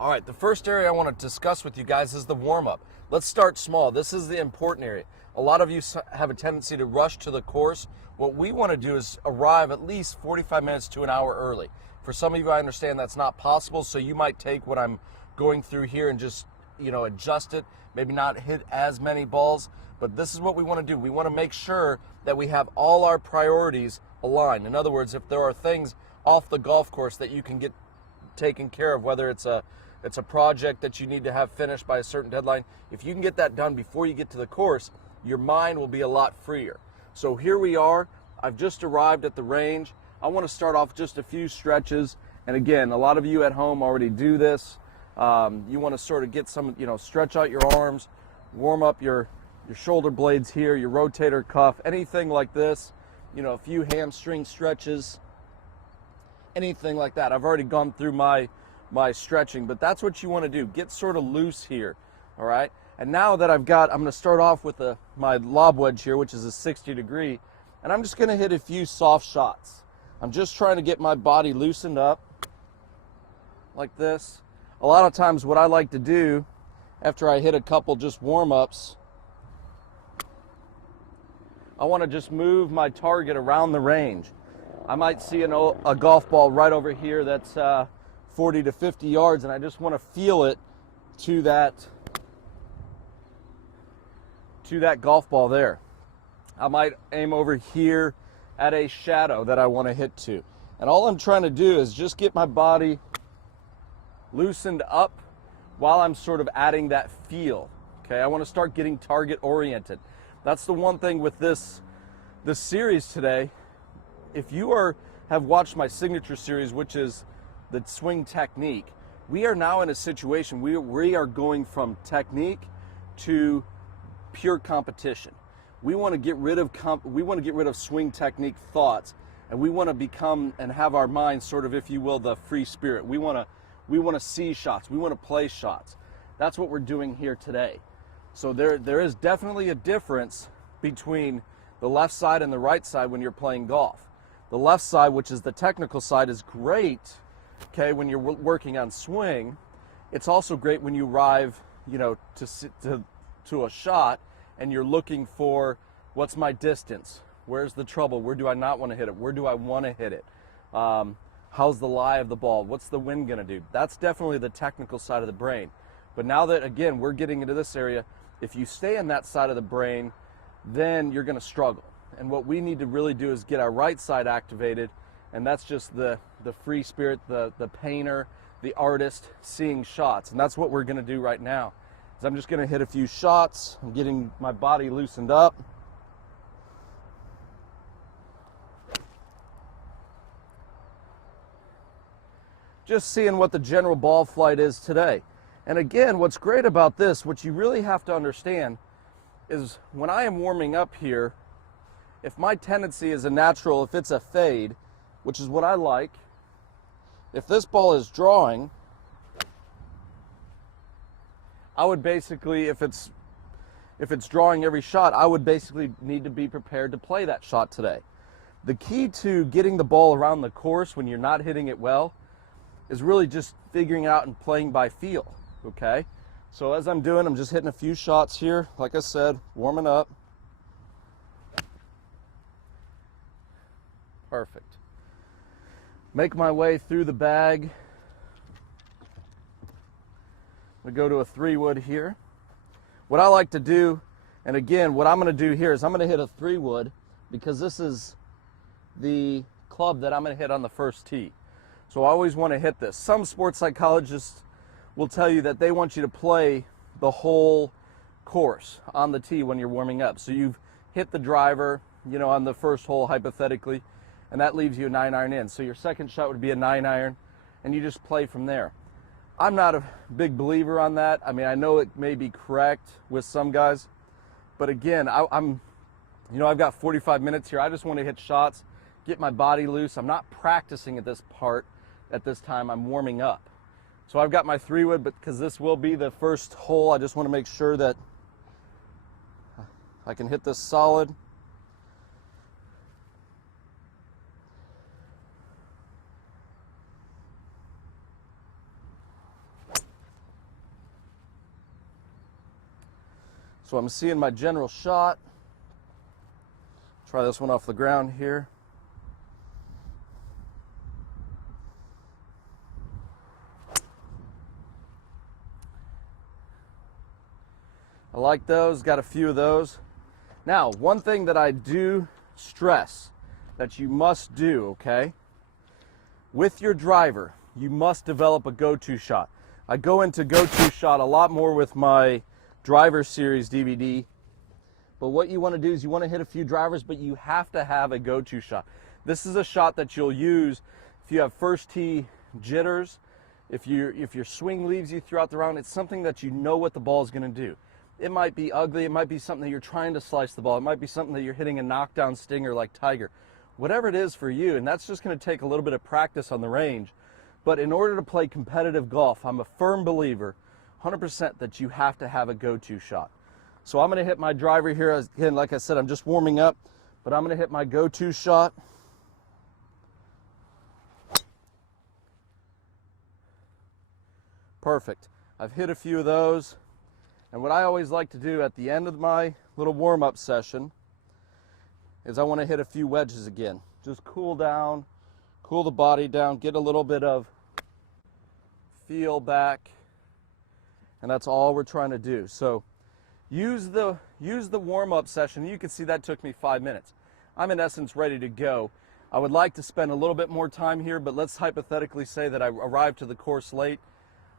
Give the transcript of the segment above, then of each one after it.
All right, the first area I want to discuss with you guys is the warm-up. Let's start small. This is the important area. A lot of you have a tendency to rush to the course. What we want to do is arrive at least 45 minutes to an hour early. For some of you, I understand that's not possible, so you might take what I'm going through here and just, adjust it, maybe not hit as many balls, but this is what we want to do. We want to make sure that we have all our priorities aligned. In other words, if there are things off the golf course that you can get taken care of, whether it's a project that you need to have finished by a certain deadline, if you can get that done before you get to the course, your mind will be a lot freer. So here we are. I've just arrived at the range. I want to start off just a few stretches. And again, a lot of you at home already do this. You want to sort of get some, stretch out your arms, warm up your shoulder blades here, your rotator cuff, anything like this, a few hamstring stretches, anything like that. I've already gone through my stretching, but that's what you want to do. Get sort of loose here, all right? And now that I'm going to start off with my lob wedge here, which is a 60 degree, and I'm just going to hit a few soft shots. I'm just trying to get my body loosened up like this. A lot of times what I like to do after I hit a couple just warm-ups, I want to just move my target around the range. I might see a golf ball right over here that's 40 to 50 yards, and I just want to feel it to that golf ball there. I might aim over here at a shadow that I want to hit to. And all I'm trying to do is just get my body loosened up while I'm sort of adding that feel. Okay, I want to start getting target oriented. That's the one thing with this series today. If you have watched my signature series, which is the swing technique, we are now in a situation we are going from technique to pure competition. We want to get rid of swing technique thoughts, and we want to become and have our mind sort of, if you will, the free spirit. We want to see shots. We want to play shots. That's what we're doing here today. So there is definitely a difference between the left side and the right side when you're playing golf. The left side, which is the technical side, is great, okay, when you're working on swing. It's also great when you arrive, to a shot and you're looking for, what's my distance? Where's the trouble? Where do I not want to hit it? Where do I want to hit it? How's the lie of the ball? What's the wind going to do? That's definitely the technical side of the brain. But now that, again, we're getting into this area, if you stay in that side of the brain, then you're going to struggle. And what we need to really do is get our right side activated, and that's just the free spirit, the painter, the artist seeing shots. And that's what we're going to do right now. Is I'm just going to hit a few shots. I'm getting my body loosened up. Just seeing what the general ball flight is today. And again, what's great about this, what you really have to understand, is when I am warming up here, if my tendency is a natural, if it's a fade, which is what I like, if this ball is drawing, I would basically, if it's drawing every shot, I would basically need to be prepared to play that shot today. The key to getting the ball around the course when you're not hitting it well is really just figuring out and playing by feel, okay? So as I'm doing, I'm just hitting a few shots here, like I said, warming up. Perfect. Make my way through the bag. We go to a 3-wood here. What I like to do, and again, what I'm going to do here is I'm going to hit a 3-wood because this is the club that I'm going to hit on the first tee. So I always want to hit this. Some sports psychologists will tell you that they want you to play the whole course on the tee when you're warming up. So you've hit the driver, on the first hole hypothetically, and that leaves you a 9-iron in. So your second shot would be a 9-iron, and you just play from there. I'm not a big believer on that. I mean, I know it may be correct with some guys, but again, I've got 45 minutes here. I just want to hit shots, get my body loose. I'm not practicing at this time. I'm warming up. So I've got my 3-wood, but because this will be the first hole, I just want to make sure that I can hit this solid. So I'm seeing my general shot. Try this one off the ground here. I like those, got a few of those. Now, one thing that I do stress that you must do, okay? With your driver, you must develop a go-to shot. I go into go-to shot a lot more with my driver series DVD. But what you want to do is you want to hit a few drivers, but you have to have a go-to shot. This is a shot that you'll use if you have first tee jitters, if your swing leaves you throughout the round. It's something that you know what the ball is going to do. It might be ugly, it might be something that you're trying to slice the ball, it might be something that you're hitting a knockdown stinger like Tiger. Whatever it is for you, and that's just going to take a little bit of practice on the range. But in order to play competitive golf, I'm a firm believer, 100%, that you have to have a go-to shot. So I'm going to hit my driver here. Again, like I said, I'm just warming up, but I'm going to hit my go-to shot. Perfect. I've hit a few of those. And what I always like to do at the end of my little warm-up session is I want to hit a few wedges again. Just cool down, cool the body down, get a little bit of feel back, and that's all we're trying to do. So use the warm-up session. You can see that took me 5 minutes. I'm in essence ready to go. I would like to spend a little bit more time here, but let's hypothetically say that I arrived to the course late.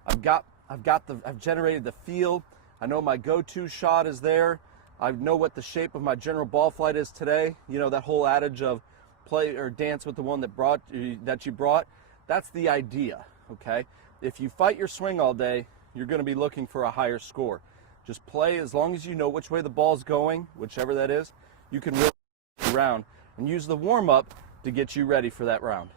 I've generated the feel. I know my go-to shot is there. I know what the shape of my general ball flight is today. You know, that whole adage of play or dance with the one that you brought. That's the idea, okay? If you fight your swing all day, you're going to be looking for a higher score. Just play as long as you know which way the ball's going, whichever that is. You can really round and use the warm-up to get you ready for that round.